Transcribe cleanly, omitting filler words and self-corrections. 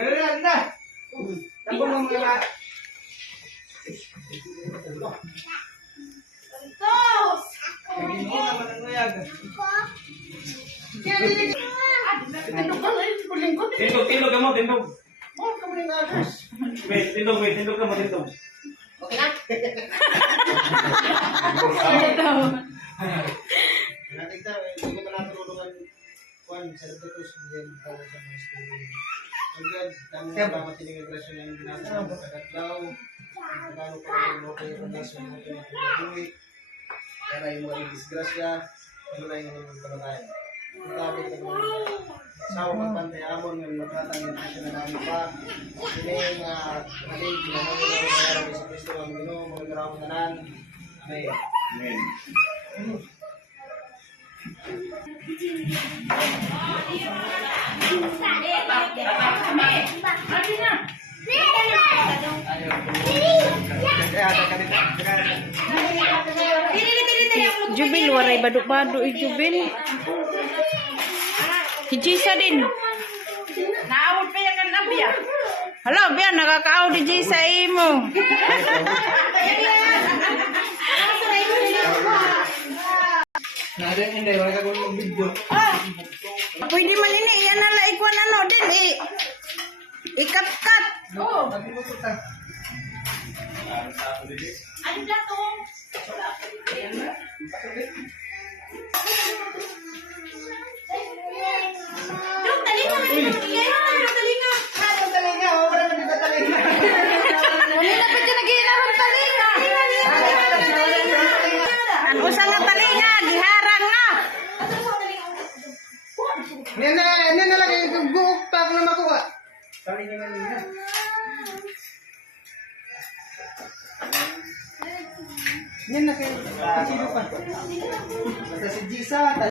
Meron na. Tapos mo mga... Santos! Hindi mo naman ang nuyag. Tindog ka mo, tindog. Oh, kami ng others. Wait, tindog ka mo, tindog. Okay na? Nakita, hindi ko na natulungan Juan, sa Labdatos, hindi yan tawag sa mga story. Agad, dami na ba matiling agrasyon yung ginagawa mo kagatlaw, pagkano pa rin mo kayo kondasyon mo pinatuloy, kaya yung mga disgrasya, ano na yung kalagayan. Ang tabi ka naman, sawa pagpantay amon, yung magkatang yung siya na namin pa, sila yung malig, ginamang yung mga sa Kristo, ang Ginoo, mga garawang tanan. Amen. Amen. Jubil, waray baduk-baduk Jubil. Jisa din. Naawad pa yan ang nabiya. Halo, biar nakakaaw di Jisa imo. Hindi, wala ka kung video. Pwede man ini, yan nala ikuan ano din ikat-kat. Oo. Ano na to? Yung talinga, yung talinga. Wala na pa dyan nag-iinahon talinga. Ang usang nga talinga, giharang na. Yan na lagi, guuk pa ako na makuha. Tali na lang yan. Yan na kayo, sino pa? Basta si Jisa,